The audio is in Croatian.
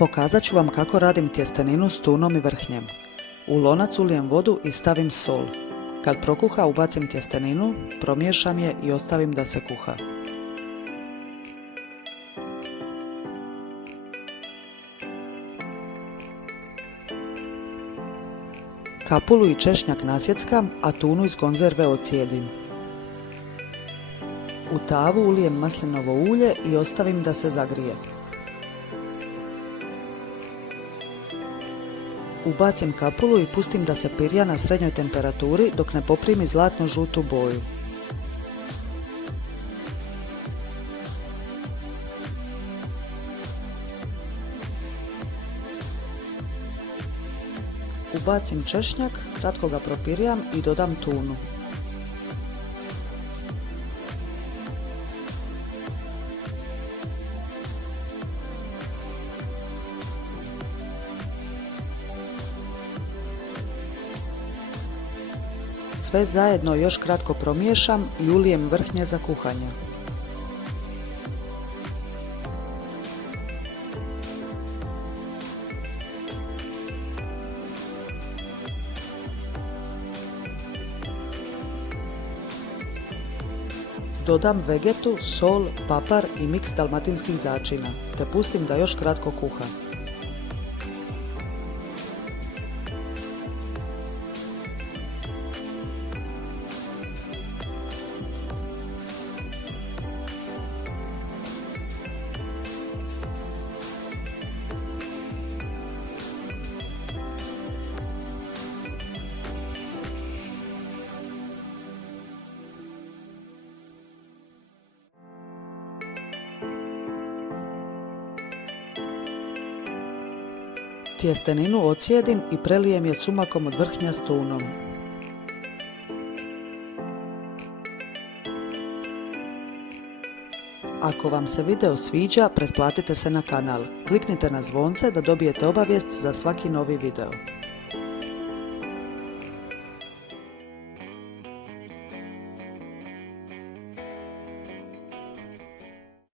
Pokazat ću vam kako radim tjesteninu s tunom i vrhnjem. U lonac ulijem vodu i stavim sol. Kad prokuha ubacim tjesteninu, promiješam je i ostavim da se kuha. Kapulu i češnjak nasjeckam, a tunu iz konzerve ocijedim. U tavu ulijem maslinovo ulje i ostavim da se zagrije. Ubacim kapulu i pustim da se pirja na srednjoj temperaturi dok ne poprimi zlatno žutu boju. Ubacim češnjak, kratko ga propirjam i dodam tunu. Sve zajedno još kratko promiješam i ulijem vrhnje za kuhanje. Dodam vegetu, sol, papar i miks dalmatinskih začina, te pustim da još kratko kuha. Tjesteninu ocijedim i prelijem je sumakom od vrhnja s tunom. Ako vam se video sviđa, pretplatite se na kanal. Kliknite na zvonce da dobijete obavijest za svaki novi video.